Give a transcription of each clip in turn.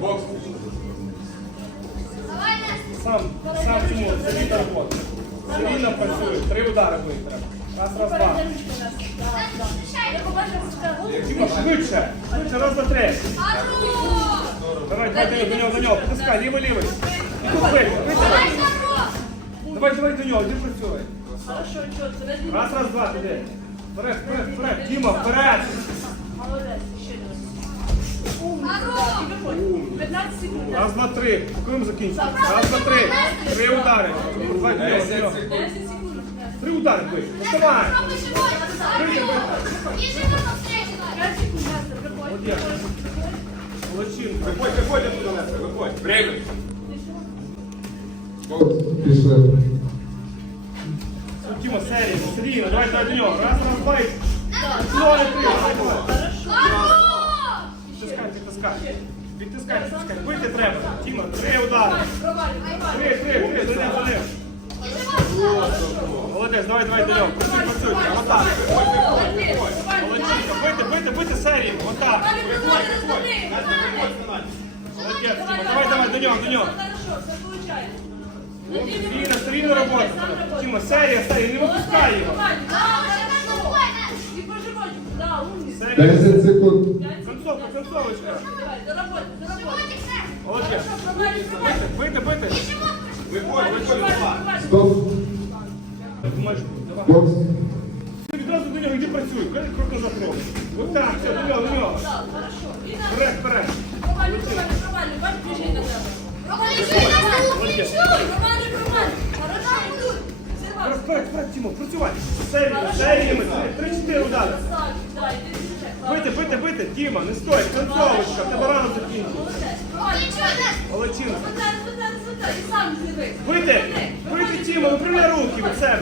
бокс. Сам, сам цьому, серійна робота. Серійно працює, три удари буде треба. Раз, раз, два. Тімо, швидше, швидше, раз, два, три. Давай, давай, до нього, до нього, до нього. Потискай, лівий, лівий. І тут бий, бий, давай. Давай, давай до нього, іди працюй. Хорошо, чітко. Візьми. Раз, раз, два, туди. Вперед, вперед, вперед. Діма, вперед. Молодець, 15 секунд. Раз, два, три. Ким закінчимо? Раз, два, три. Три удари. Давай, до нього. 10 секунд. Три удари бий. Доставай. 5 секунд, Настя, виходь. Виходь, виходь оттуда, Леся, виходь. Время. Пішли. Діма, серія, серійно. Давай, давай до нього. Раз, раз, два. і- Знову три. Давай, давай. Відтискай, відтискай. Відтискай, відтискай. Бити треба. Діма, три удари. Три, три, три. До нього, до нього. Молодець, давай, давай нього. Працюй, працюй. Отак. Молодець, провалюй. Молодчинка. Бити, бити, бити серію. Отак. Провалюй, провалюй. Молодець, Діма. Давай, давай, до нього, до нього. Серійна, серійна робота. Діма, серія, серія. Не випускай його. 10 секунд. Концовка, концовочка. Молодець. Бити, бити. Виходь, виходь. Стоп. Бокс. Ти відразу до нього йди працюй. Крок. Отак, все, до нього, до нього. Хорошо. Вперед, вперед. провалюй, провалюй, провалюй. Бач, на тебе. Молодець. Провалюй, провалюй. Хорошо, і тут. Зірвав. Вперед, вперед, вперед, Тімо, працювай. Серію, серіями. Три-чотири удари. Бити, бити, бити. Діма, не стой. Концовочка, в тебе рано провалюй. Молодчинка. Бити, бити, Тімо, випрямляй руки від себе.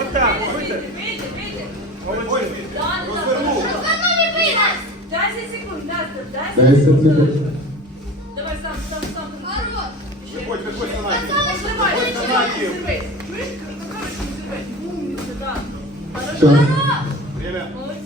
Отак, Вийди, бити. Молодчинка. Розвернув. 10 секунд, Настя, 10 10 секунд. Давай сам, сам, сам. Виходь, виходь на нас. Зривай, зривай, зривай. Чуєш? Покажи, зривай. Умниця, да. Все. Хорошо.